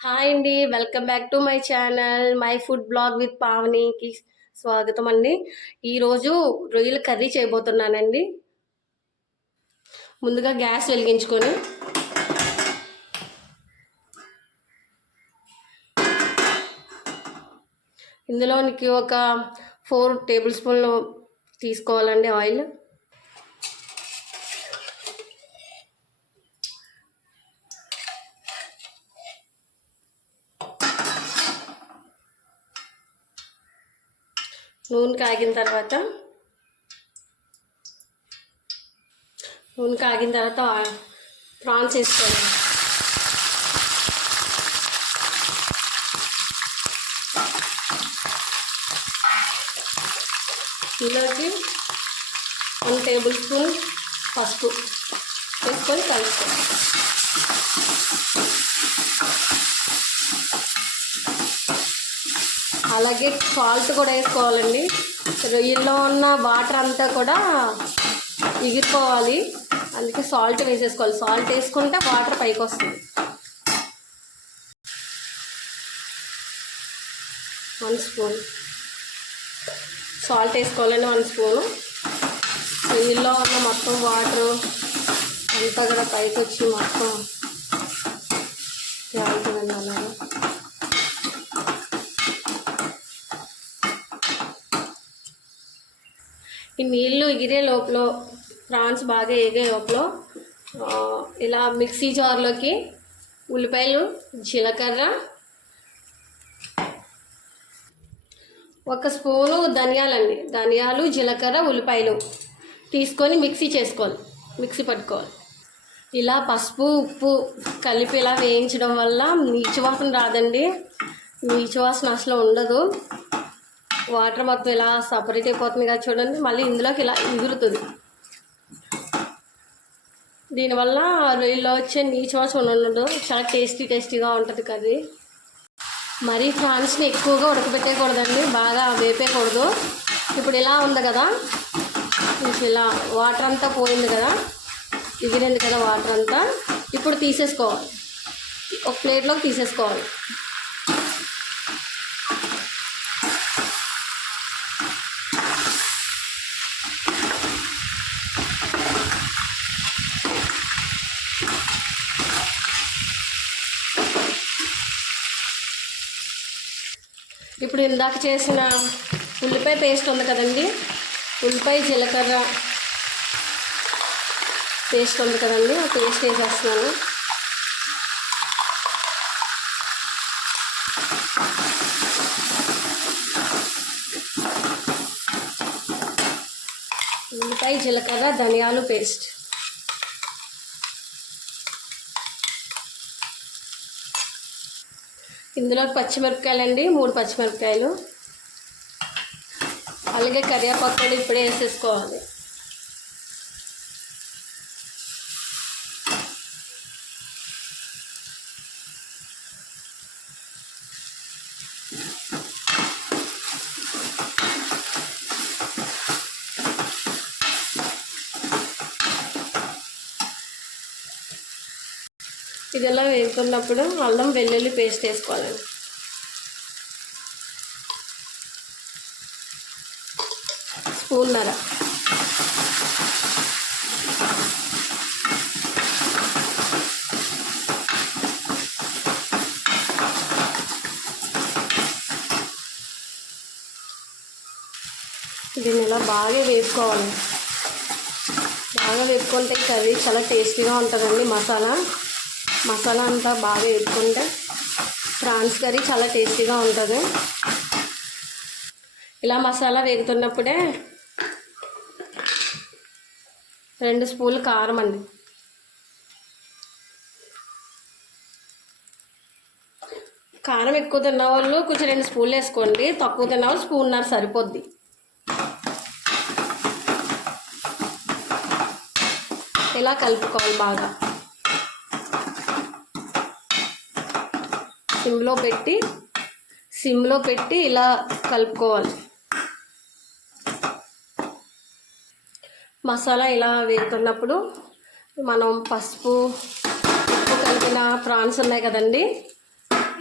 Hi అండి. Welcome back to my channel my food blog with పావనికి స్వాగతం అండి. ఈరోజు రొయ్యల కర్రీ చేయబోతున్నానండి. ముందుగా గ్యాస్ వెలిగించుకొని ఇందులోనికి ఒక 4 టేబుల్ స్పూన్లు తీసుకోవాలండి ఆయిల్. నూనె కాగిన తర్వాత ప్రాన్స్ వేసుకోవాలి. ఇందులోకి 1 టేబుల్ స్పూన్ పసుపు వేసుకొని కలుపుకోవాలి. అలాగే సాల్ట్ కూడా వేసుకోవాలండి. రొయ్యల్లో ఉన్న వాటర్ అంతా కూడా ఎగిరిపోవాలి, అందుకే సాల్ట్ వేసేసుకోవాలి. సాల్ట్ వేసుకుంటే వాటర్ పైకి వస్తుంది. 1 స్పూన్ సాల్ట్ వేసుకోవాలండి. 1 స్పూను. రొయ్యల్లో ఉన్న మొత్తం వాటరు అంతా కూడా పైకి వచ్చి మొత్తం తేలుతుందండి. అలాగా ఈ నీళ్ళు ఎగిరే లోపల, ప్రాన్స్ బాగా ఎగే లోపల ఇలా మిక్సీ జార్లోకి ఉల్లిపాయలు, జీలకర్ర, 1 స్పూను ధనియాలు, జీలకర్ర, ఉల్లిపాయలు తీసుకొని మిక్సీ చేసుకోవాలి, మిక్సీ పట్టుకోవాలి. ఇలా పసుపు, ఉప్పు కలిపి ఇలా వేయించడం వల్ల నీచు వాసన రాదండి. నీచు వాసన అసలు ఉండదు. వాటర్ మొత్తం ఇలా సపరేట్ అయిపోతుంది కదా చూడండి. మళ్ళీ ఇందులోకి ఇలా ఎగురుతుంది. దీనివల్ల రొయ్యలో వచ్చే నీచు వాసన ఉండదు. చాలా టేస్టీగా ఉంటుంది కర్రీ. మరీ ప్రాన్స్ని ఎక్కువగా ఉడకబెట్టేయకూడదండి, బాగా వేపేయకూడదు. ఇప్పుడు ఇలా ఉంది కదా, ఇలా వాటర్ అంతా పోయింది కదా, ఎగిరింది కదా వాటర్ అంతా. ఇప్పుడు తీసేసుకోవాలి, ఒక ప్లేట్లోకి తీసేసుకోవాలి. ఇప్పుడు ఇందాక చేసిన ఉల్లిపాయ పేస్ట్ ఉంది కదండి, ఉల్లిపాయ జీలకర్ర పేస్ట్ ఉంది కదండి, ఆ పేస్ట్ వేసేస్తున్నాను. ఉల్లిపాయ జీలకర్ర ధనియాలు పేస్ట్, ఇందులో పచ్చిమిరపకాయలు అండి, 3 పచ్చిమిరపకాయలు, అలాగే కరివేపాకు కూడా ఇప్పుడే వేసేసుకోవాలి. ఇదిలా వేసుకున్నప్పుడు అల్లం వెల్లుల్లి పేస్ట్ వేసుకోవాలండి. స్పూన్నర. దీన్ని ఇలా బాగా వేసుకోవాలి. బాగా వేసుకుంటే కర్రీ చాలా టేస్టీగా ఉంటుందండి. మసాలా అంతా బాగా వేసుకుంటే ప్రాన్స్ కర్రీ చాలా టేస్టీగా ఉంటుంది. ఇలా మసాలా వేగుతున్నప్పుడే 2 స్పూన్లు కారం అండి. కారం ఎక్కువ తిన్నవాళ్ళు కొంచెం 2 స్పూన్లు వేసుకోండి, తక్కువ తిన్నవాళ్ళు స్పూన్నర సరిపోద్ది. ఇలా కలుపుకోవాలి బాగా. సిమ్లో పెట్టి ఇలా కలుపుకోవాలి. మసాలా ఇలా వేస్తున్నప్పుడు మనం పసుపు, ఉప్పు కలిపిన ప్రాన్స్ ఉన్నాయి కదండి,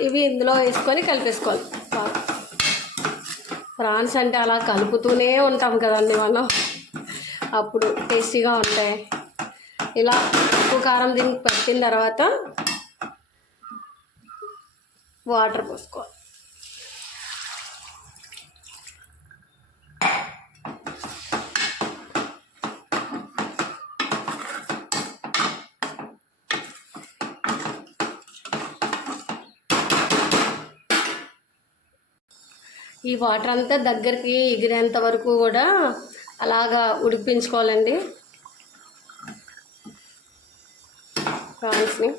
ఇవి ఇందులో వేసుకొని కలిపేసుకోవాలి. ప్రాన్స్ అంటే అలా కలుపుతూనే ఉంటాం కదండి మనం, అప్పుడు టేస్టీగా ఉంటాయి. ఇలా ఉప్పు కారం దీనికి పట్టిన తర్వాత వాటర్ పోసుకోవాలి. ఈ వాటర్ అంతా దగ్గరికి ఎగిరేంత వరకు కూడా అలాగా ఉడికించుకోవాలండి ప్రాన్స్ని.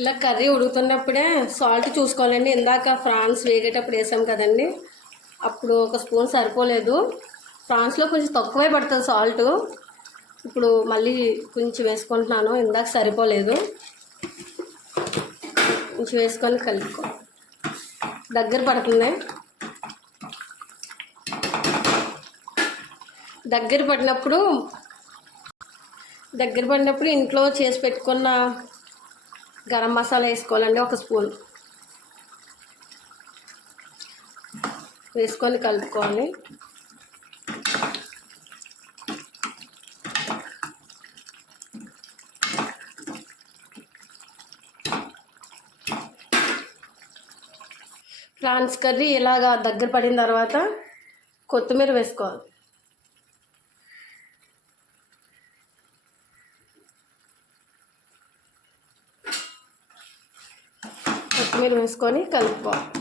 ఇలా కర్రీ ఉడుకుతున్నప్పుడే సాల్ట్ చూసుకోవాలండి. ఇందాక ప్రాన్స్ వేగేటప్పుడు వేసాం కదండి, అప్పుడు ఒక స్పూన్ సరిపోలేదు. ప్రాన్స్లో కొంచెం తక్కువే పడుతుంది సాల్ట్. ఇప్పుడు మళ్ళీ కొంచెం వేసుకుంటున్నాను, ఇందాక సరిపోలేదు. కొంచెం వేసుకొని కలుపుకో. దగ్గర పడుతుంది. దగ్గర పడినప్పుడు ఇంట్లో చేసి పెట్టుకున్న గరం మసాలా వేసుకోవాలండి. ఒక స్పూన్ వేసుకొని కలుపుకోవాలి. ప్రాన్స్ కర్రీ ఇలాగా దగ్గర పడిన తర్వాత కొత్తిమీర వేసుకోవాలి. కొత్తిమీర వేసుకొని కలుపుకోవాలి.